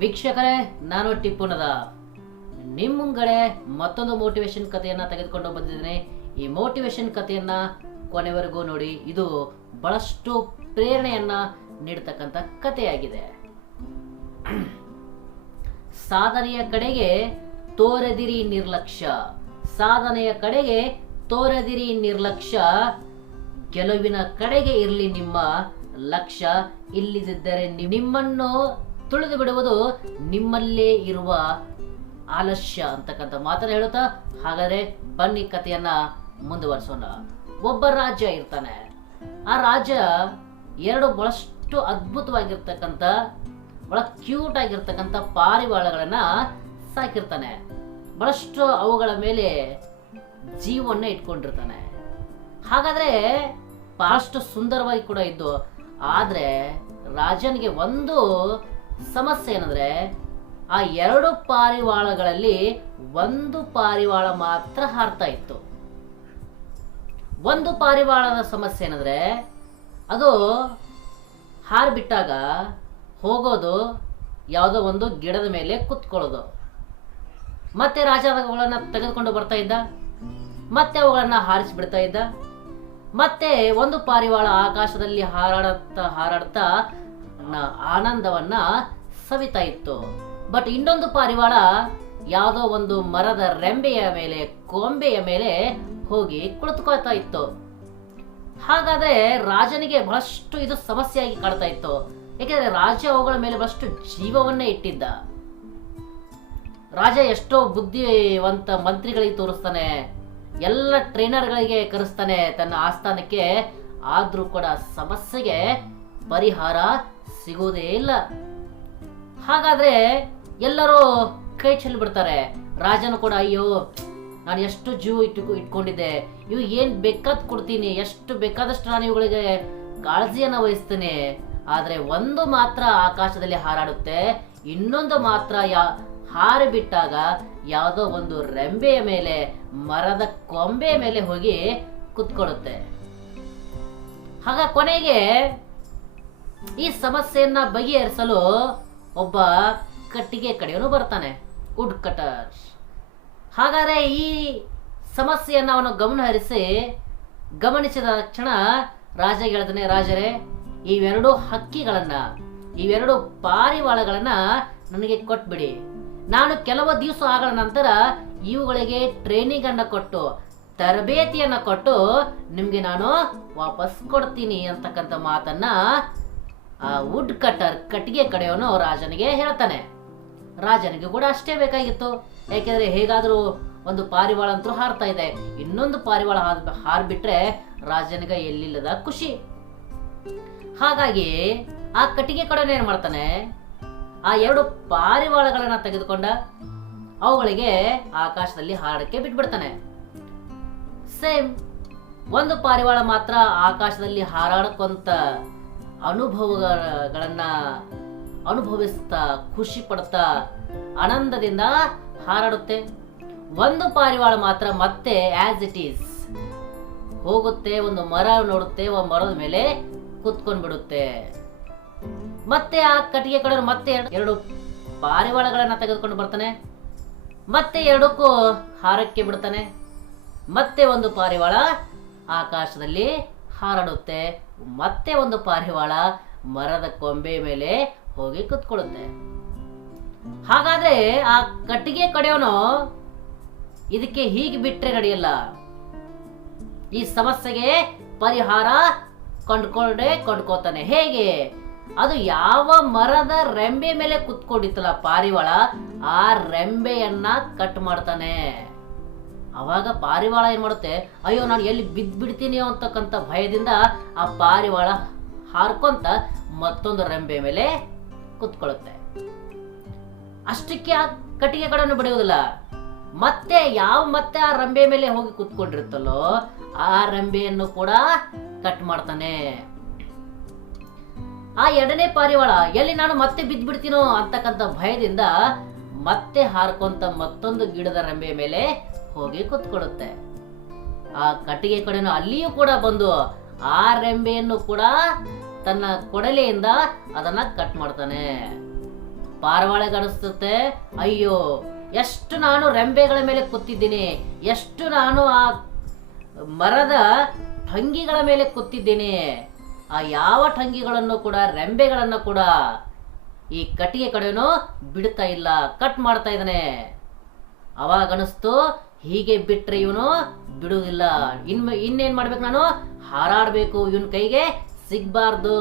ವೀಕ್ಷಕರೇ, ನಾನು ಟಿಪ್ಪುನದ ನಿಮ್ಮ ಮುಂಗಡೆ ಮತ್ತೊಂದು ಮೋಟಿವೇಶನ್ ಕಥೆಯನ್ನ ತೆಗೆದುಕೊಂಡು ಬಂದಿದ್ದೇನೆ. ಈ ಮೋಟಿವೇಶನ್ ಕಥೆಯನ್ನ ಕೊನೆವರೆಗೂ ನೋಡಿ. ಇದು ಬಹಳಷ್ಟು ಪ್ರೇರಣೆಯನ್ನ ನೀಡತಕ್ಕಂಥ ಕಥೆಯಾಗಿದೆ. ಸಾಧನೆಯ ಕಡೆಗೆ ತೋರದಿರಿ ನಿರ್ಲಕ್ಷ್ಯ, ಸಾಧನೆಯ ಕಡೆಗೆ ತೋರದಿರಿ ನಿರ್ಲಕ್ಷ್ಯ, ಗೆಲುವಿನ ಕಡೆಗೆ ಇರಲಿ ನಿಮ್ಮ ಲಕ್ಷ್ಯ, ಇಲ್ಲದಿದ್ದರೆ ನಿಮ್ಮನ್ನು ತುಳಿದು ಬಿಡುವುದು ನಿಮ್ಮಲ್ಲೇ ಇರುವ ಆಲಸ್ಯ ಅಂತಕ್ಕಂಥ ಮಾತನ್ನ ಹೇಳುತ್ತಾ, ಹಾಗಾದ್ರೆ ಬನ್ನಿ ಕಥೆಯನ್ನ ಮುಂದುವರಿಸೋಣ. ಒಬ್ಬ ರಾಜ ಇರ್ತಾನೆ. ಆ ರಾಜ ಎರಡು ಬಹಳಷ್ಟು ಅದ್ಭುತವಾಗಿರ್ತಕ್ಕಂಥ ಬಹಳ ಕ್ಯೂಟ್ ಆಗಿರ್ತಕ್ಕಂಥ ಪಾರಿವಾಳಗಳನ್ನ ಸಾಕಿರ್ತಾನೆ. ಬಹಳಷ್ಟು ಅವುಗಳ ಮೇಲೆ ಜೀವವನ್ನ ಇಟ್ಕೊಂಡಿರ್ತಾನೆ. ಹಾಗಾದ್ರೆ ಬಹಳಷ್ಟು ಸುಂದರವಾಗಿ ಕೂಡ ಇದ್ದು, ಆದ್ರೆ ರಾಜನಿಗೆ ಒಂದು ಸಮಸ್ಯೆ ಏನಂದ್ರೆ, ಆ ಎರಡು ಪಾರಿವಾಳಗಳಲ್ಲಿ ಒಂದು ಪಾರಿವಾಳ ಮಾತ್ರ ಹಾರ್ತಾ ಇತ್ತು. ಒಂದು ಪಾರಿವಾಳದ ಸಮಸ್ಯೆ ಏನಂದ್ರೆ, ಅದು ಹಾರ್ಬಿಟ್ಟಾಗ ಹೋಗೋದು ಯಾವುದೋ ಒಂದು ಗಿಡದ ಮೇಲೆ ಕುತ್ಕೊಳ್ಳೋದು. ಮತ್ತೆ ರಾಜ ಅವುಗಳನ್ನ ತೆಗೆದುಕೊಂಡು ಬರ್ತಾ ಇದ್ದ, ಮತ್ತೆ ಅವುಗಳನ್ನ ಹಾರಿಸಿಬಿಡ್ತಾ ಇದ್ದ. ಮತ್ತೆ ಒಂದು ಪಾರಿವಾಳ ಆಕಾಶದಲ್ಲಿ ಹಾರಾಡ್ತಾ ಆನಂದವನ್ನ ಸವಿತಾ ಇತ್ತು. ಬಟ್ ಇನ್ನೊಂದು ಪಾರಿವಾಳ ಯಾವುದೋ ಒಂದು ಮರದ ರೆಂಬೆಯ ಮೇಲೆ, ಕೊಂಬೆಯ ಮೇಲೆ ಹೋಗಿ ಕುಳಿತುಕೊಳ್ತಾ ಇತ್ತು. ಹಾಗಾದ್ರೆ ರಾಜನಿಗೆ ಬಹಳಷ್ಟು ಇದು ಸಮಸ್ಯೆಯಾಗಿ ಕಾಡ್ತಾ ಇತ್ತು. ಯಾಕೆಂದ್ರೆ ರಾಜ ಅವುಗಳ ಮೇಲೆ ಬಹಳಷ್ಟು ಜೀವವನ್ನೇ ಇಟ್ಟಿದ್ದ. ರಾಜ ಎಷ್ಟೋ ಬುದ್ಧಿವಂತ ಮಂತ್ರಿಗಳಿಗೆ ತೋರಿಸ್ತಾನೆ, ಎಲ್ಲ ಟ್ರೈನರ್ಗಳಿಗೆ ಕರೆಸ್ತಾನೆ ತನ್ನ ಆಸ್ಥಾನಕ್ಕೆ. ಆದ್ರೂ ಕೂಡ ಸಮಸ್ಯೆಗೆ ಪರಿಹಾರ ಸಿಗೋದೇ ಇಲ್ಲ. ಹಾಗಾದ್ರೆ ಎಲ್ಲರೂ ಕೈ ಚೆಲ್ಲಿ ಬಿಡ್ತಾರೆ. ರಾಜನು ಕೂಡ, ಅಯ್ಯೋ ನಾನು ಎಷ್ಟು ಜೀವ ಇಟ್ಕೊಂಡಿದ್ದೆ, ಇವು ಏನ್ ಬೇಕಾದ್ ಕೊಡ್ತೀನಿ, ಎಷ್ಟು ಬೇಕಾದಷ್ಟು ನಾನು ಇವುಗಳಿಗೆ ಕಾಳಜಿಯನ್ನ ವಹಿಸ್ತೀನಿ. ಆದ್ರೆ ಒಂದು ಮಾತ್ರ ಆಕಾಶದಲ್ಲಿ ಹಾರಾಡುತ್ತೆ, ಇನ್ನೊಂದು ಮಾತ್ರ ಹಾರಿಬಿಟ್ಟಾಗ ಯಾವುದೋ ಒಂದು ರೆಂಬೆಯ ಮೇಲೆ, ಮರದ ಕೊಂಬೆಯ ಮೇಲೆ ಹೋಗಿ ಕುತ್ಕೊಳ್ಳುತ್ತೆ. ಆಗ ಕೊನೆಗೆ ಈ ಸಮಸ್ಯೆಯನ್ನ ಬಗೆಹರಿಸಲು ಒಬ್ಬ ಕಟ್ಟಿಗೆ ಕಡೆಯವನು ಬರ್ತಾನೆ, ವುಡ್ ಕಟರ್. ಹಾಗಾದ್ರೆ ಈ ಸಮಸ್ಯೆಯನ್ನ ಅವನು ಗಮನಿಸಿದ ತಕ್ಷಣ ರಾಜ ಹೇಳ್ತಾನೆ, ರಾಜರೇ, ಇವೆರಡು ಹಕ್ಕಿಗಳನ್ನ, ಇವೆರಡು ಪಾರಿವಾಳಗಳನ್ನ ನನಗೆ ಕೊಟ್ಬಿಡಿ. ನಾನು ಕೆಲವು ದಿವಸ ಆಗಳ ನಂತರ ಇವುಗಳಿಗೆ ಟ್ರೈನಿಂಗ್ ಅನ್ನ ಕೊಟ್ಟು, ತರಬೇತಿಯನ್ನ ಕೊಟ್ಟು ನಿಮ್ಗೆ ನಾನು ವಾಪಸ್ ಕೊಡ್ತೀನಿ ಅಂತಕ್ಕಂಥ ಮಾತನ್ನ ಆ ವುಡ್ ಕಟರ್, ಕಟ್ಟಿಗೆ ಕಡೆಯವನು ರಾಜನಿಗೆ ಹೇಳ್ತಾನೆ. ರಾಜನಿಗೆ ಕೂಡ ಅಷ್ಟೇ ಬೇಕಾಗಿತ್ತು. ಯಾಕೆಂದ್ರೆ ಹೇಗಾದ್ರೂ ಒಂದು ಪಾರಿವಾಳ ಅಂತೂ ಹಾರ್ತಾ ಇದೆ, ಇನ್ನೊಂದು ಪಾರಿವಾಳ ಹಾರ್ಬಿಟ್ರೆ ರಾಜನಿಗೆ ಎಲ್ಲಿಲ್ಲದ ಖುಷಿ. ಹಾಗಾಗಿ ಆ ಕಟ್ಟಿಗೆ ಕಡೆಯವನು ಏನ್ ಮಾಡ್ತಾನೆ, ಆ ಎರಡು ಪಾರಿವಾಳಗಳನ್ನ ತೆಗೆದುಕೊಂಡ ಅವುಗಳಿಗೆ ಆಕಾಶದಲ್ಲಿ ಹಾರಾಡಕ್ಕೆ ಬಿಟ್ಬಿಡ್ತಾನೆ. ಸೇಮ್ ಒಂದು ಪಾರಿವಾಳ ಮಾತ್ರ ಆಕಾಶದಲ್ಲಿ ಹಾರಾಡಕೊಂತ ಅನುಭವಗಳನ್ನ ಅನುಭವಿಸ್ತಾ, ಖುಷಿ ಪಡ್ತಾ, ಆನಂದದಿಂದ ಹಾರಾಡುತ್ತೆ. ಒಂದು ಪಾರಿವಾಳ ಮಾತ್ರ ಮತ್ತೆ ಆಸ್ ಇಟ್ ಈಸ್ ಹೋಗುತ್ತೆ, ಒಂದು ಮರ ನೋಡುತ್ತೆ, ಒಂದು ಮರದ ಮೇಲೆ ಕುತ್ಕೊಂಡ್ ಬಿಡುತ್ತೆ. ಮತ್ತೆ ಆ ಕಟ್ಟಿಗೆ ಕಡೆ ಮತ್ತೆ ಎರಡು ಪಾರಿವಾಳಗಳನ್ನ ತೆಗೆದುಕೊಂಡು ಬರ್ತಾನೆ, ಮತ್ತೆ ಎರಡಕ್ಕೂ ಹಾರಕ್ಕೆ ಬಿಡ್ತಾನೆ. ಮತ್ತೆ ಒಂದು ಪಾರಿವಾಳ ಆಕಾಶದಲ್ಲಿ ಹಾರಾಡುತ್ತೆ, ಮತ್ತೆ ಒಂದು ಪಾರಿವಾಳ ಮರದ ಕೊಂಬೆ ಮೇಲೆ ಹೋಗಿ ಕುತ್ಕೊಳ್ಳುತ್ತೆ. ಹಾಗಾದ್ರೆ ಆ ಕಟ್ಟಿಗೆ ಕಡೆಯವನು ಇದಕ್ಕೆ ಹೀಗೆ ಬಿಟ್ರೆ ನಡೆಯಲ್ಲ, ಈ ಸಮಸ್ಯೆಗೆ ಪರಿಹಾರ ಕೊಂಡ್ಕೋತಾನೆ. ಹೇಗೆ? ಅದು ಯಾವ ಮರದ ರೆಂಬೆ ಮೇಲೆ ಕುತ್ಕೊಂಡಿತ್ತಲ್ಲ ಪಾರಿವಾಳ, ಆ ರೆಂಬೆಯನ್ನ ಕಟ್ ಮಾಡ್ತಾನೆ. ಅವಾಗ ಪಾರಿವಾಳ ಏನ್ ಮಾಡುತ್ತೆ, ಅಯ್ಯೋ ನಾನು ಎಲ್ಲಿ ಬಿಡ್ತೀನಿ ಅಂತಕ್ಕಂಥ ಭಯದಿಂದ ಆ ಪಾರಿವಾಳ ಹಾರ್ಕೊಂತ ಮತ್ತೊಂದು ರೆಂಬೆ ಮೇಲೆ ಕುತ್ಕೊಳ್ಳುತ್ತೆ. ಅಷ್ಟಕ್ಕೆ ಆ ಕಟ್ಟಿಗೆ ಕಡೆಯನ್ನು ಬಿಡುವುದಿಲ್ಲ, ಮತ್ತೆ ಆ ರೆಂಬೆ ಮೇಲೆ ಹೋಗಿ ಕುತ್ಕೊಂಡಿರುತ್ತಲ್ಲೋ ಆ ರೆಂಬೆಯನ್ನು ಕೂಡ ಕಟ್ ಮಾಡ್ತಾನೆ. ಆ ಎರಡನೇ ಪಾರಿವಾಳ ಎಲ್ಲಿ ನಾನು ಮತ್ತೆ ಬಿಡ್ತೀನೋ ಅಂತಕ್ಕಂಥ ಭಯದಿಂದ ಮತ್ತೆ ಹಾರ್ಕೊಂತ ಮತ್ತೊಂದು ಗಿಡದ ರೆಂಬೆ ಮೇಲೆ ಹೋಗಿ ಕುತ್ಕೊಳ್ಳುತ್ತೆ. ಆ ಕಟ್ಟಿಗೆ ಕಡೆನು ಅಲ್ಲಿಯೂ ಕೂಡ ಬಂದು ಆ ರೆಂಬೆಯನ್ನು ಕೂಡ ತನ್ನ ಕೊಡಲಿಯಿಂದ ಅದನ್ನ ಕಟ್ ಮಾಡ್ತಾನೆ. ಪಾರಿವಾಳಗನಿಸುತ್ತೆ, ಅಯ್ಯೋ ಎಷ್ಟು ನಾನು ರೆಂಬೆಗಳ ಮೇಲೆ ಕೂತಿದ್ದೀನಿ, ಎಷ್ಟು ನಾನು ಆ ಮರದ ಟಂಗಿಗಳ ಮೇಲೆ ಕೂತಿದ್ದೀನಿ, ಆ ಯಾವ ಟಂಗಿಗಳನ್ನು ಕೂಡ ರೆಂಬೆಗಳನ್ನು ಕೂಡ ಈ ಕಟ್ಟಿಗೆ ಕಡೆನೂ ಬಿಡ್ತಾ ಇಲ್ಲ, ಕಟ್ ಮಾಡ್ತಾ ಇದ್ದಾನೆ. ಅವಾಗ ಅನಿಸ್ತು ಹೀಗೆ ಬಿಟ್ರೆ ಇವನು ಬಿಡುವುದಿಲ್ಲ, ಇನ್ನೇನ್ ಮಾಡ್ಬೇಕು, ನಾನು ಹಾರಾಡ್ಬೇಕು, ಇವನ್ ಕೈಗೆ ಸಿಗ್ಬಾರ್ದು.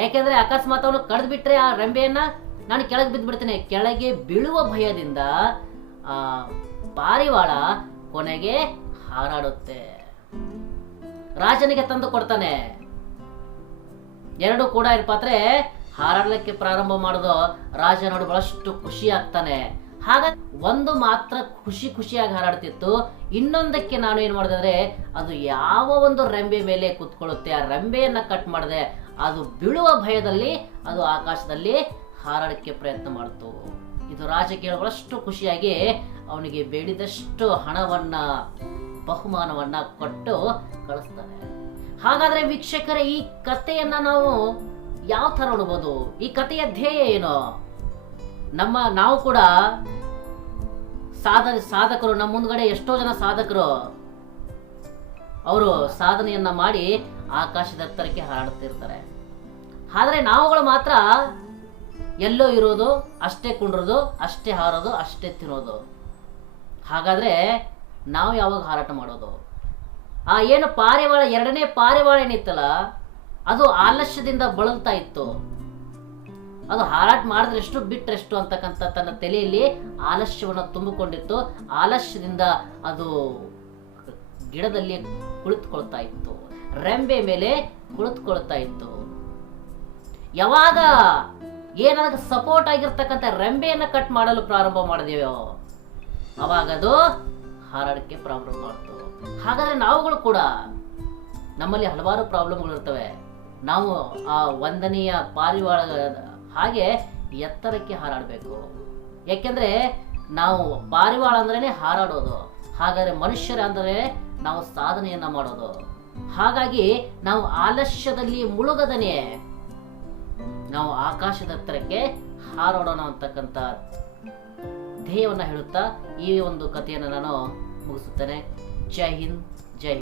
ಯಾಕೆಂದ್ರೆ ಅಕಸ್ಮಾತ್ ಅವನು ಕಡ್ದು ಬಿಟ್ರೆ ಆ ರೆಂಬೆಯನ್ನ ನಾನು ಕೆಳಗೆ ಬಿದ್ದು ಬಿಡ್ತೇನೆ. ಕೆಳಗೆ ಬೀಳುವ ಭಯದಿಂದ ಆ ಪಾರಿವಾಳ ಕೊನೆಗೆ ಹಾರಾಡುತ್ತೆ. ರಾಜನಿಗೆ ತಂದು ಕೊಡ್ತಾನೆ. ಎರಡು ಕೂಡ ಪಾತ್ರೆ ಹಾರಾಡ್ಲಿಕ್ಕೆ ಪ್ರಾರಂಭ ಮಾಡುದು. ರಾಜ ನೋಡಿ ಬಹಳಷ್ಟು ಖುಷಿ ಆಗ್ತಾನೆ. ಹಾಗಾಗಿ ಒಂದು ಮಾತ್ರ ಖುಷಿಯಾಗಿ ಹಾರಾಡ್ತಿತ್ತು, ಇನ್ನೊಂದಕ್ಕೆ ನಾನು ಏನ್ ಮಾಡಿದ್ರೆ ಅದು ಯಾವ ಒಂದು ರೆಂಬೆ ಮೇಲೆ ಕುತ್ಕೊಳ್ಳುತ್ತೆ, ಆ ರೆಂಬೆಯನ್ನ ಕಟ್ ಮಾಡದೆ ಅದು ಬೀಳುವ ಭಯದಲ್ಲಿ ಅದು ಆಕಾಶದಲ್ಲಿ ಹಾರಾಡಕ್ಕೆ ಪ್ರಯತ್ನ ಮಾಡ್ತು. ಇದು ರಾಜ ಕೇಳಿ ಬಹಳಷ್ಟು ಖುಷಿಯಾಗಿ ಅವನಿಗೆ ಬೇಡಿದಷ್ಟು ಹಣವನ್ನ ಬಹುಮಾನವನ್ನ ಕೊಟ್ಟು ಕಳಿಸ್ತಾನೆ. ಹಾಗಾದ್ರೆ ವೀಕ್ಷಕರೇ, ಈ ಕಥೆಯನ್ನ ನಾವು ಯಾವ ತರ ನೋಡಬಹುದು? ಈ ಕಥೆಯ ಧ್ಯೇಯ ಏನು? ನಾವು ಕೂಡ ಸಾಧಕರು, ನಮ್ಮ ಮುಂದ್ಗಡೆ ಎಷ್ಟೋ ಜನ ಸಾಧಕರು ಅವರು ಸಾಧನೆಯನ್ನ ಮಾಡಿ ಆಕಾಶದ ಎತ್ತರಕ್ಕೆ ಹಾರಾಡುತ್ತಿರ್ತಾರೆ. ಆದ್ರೆ ನಾವುಗಳು ಮಾತ್ರ ಎಲ್ಲೋ ಇರೋದು, ಅಷ್ಟೇ ಕುಂಡ್ರೋದು, ಅಷ್ಟೇ ಹಾರೋದು, ಅಷ್ಟೇ ತಿನ್ನೋದು. ಹಾಗಾದ್ರೆ ನಾವು ಯಾವಾಗ ಹಾರಾಟ ಮಾಡೋದು? ಆ ಏನು ಪಾರಿವಾಳ, ಎರಡನೇ ಪಾರಿವಾಳ ಏನಿತ್ತಲ್ಲ, ಅದು ಆಲಸ್ಯದಿಂದ ಬಳಲ್ತಾ ಇತ್ತು. ಅದು ಹಾರಾಟ ಮಾಡಿದ್ರೆಷ್ಟು ಬಿಟ್ರೆಷ್ಟು ಅಂತಕ್ಕಂಥ ತನ್ನ ತಲೆಯಲ್ಲಿ ಆಲಸ್ಯವನ್ನು ತುಂಬಿಕೊಂಡಿತ್ತು. ಆಲಸ್ಯದಿಂದ ಅದು ಗಿಡದಲ್ಲಿ ಕುಳಿತುಕೊಳ್ತಾ ಇತ್ತು, ರೆಂಬೆ ಮೇಲೆ ಕುಳಿತುಕೊಳ್ತಾ ಇತ್ತು. ಯಾವಾಗ ಏನಾದ್ರು ಸಪೋರ್ಟ್ ಆಗಿರ್ತಕ್ಕಂಥ ರೆಂಬೆಯನ್ನ ಕಟ್ ಮಾಡಲು ಪ್ರಾರಂಭ ಮಾಡಿದೆವೋ ಅವಾಗ ಅದು ಹಾರಾಡಕ್ಕೆ ಪ್ರಾರಂಭ ಮಾಡ್ತು. ಹಾಗಾದ್ರೆ ನಾವುಗಳು ಕೂಡ, ನಮ್ಮಲ್ಲಿ ಹಲವಾರು ಪ್ರಾಬ್ಲಮ್ಗಳು ಇರ್ತವೆ. ನಾವು ಆ ವಂದನೀಯ ಪಾರಿವಾಳ ಹಾಗೆ ಎತ್ತರಕ್ಕೆ ಹಾರಾಡಬೇಕು. ಯಾಕೆಂದ್ರೆ ನಾವು ಪಾರಿವಾಳ ಅಂದ್ರೇನೆ ಹಾರಾಡೋದು, ಹಾಗಾದ್ರೆ ಮನುಷ್ಯರ ಅಂದ್ರೆ ನಾವು ಸಾಧನೆಯನ್ನ ಮಾಡೋದು. ಹಾಗಾಗಿ ನಾವು ಆಲಸ್ಯದಲ್ಲಿ ಮುಳುಗದನೆ ನಾವು ಆಕಾಶದ ಎತ್ತರಕ್ಕೆ ಹಾರಾಡೋಣ ಅಂತಕ್ಕಂಥ ಧ್ಯೇಯವನ್ನ ಹೇಳುತ್ತಾ ಈ ಒಂದು ಕಥೆಯನ್ನು ನಾನು ಮುಗಿಸುತ್ತೇನೆ. ಜೈ ಹಿಂದ್.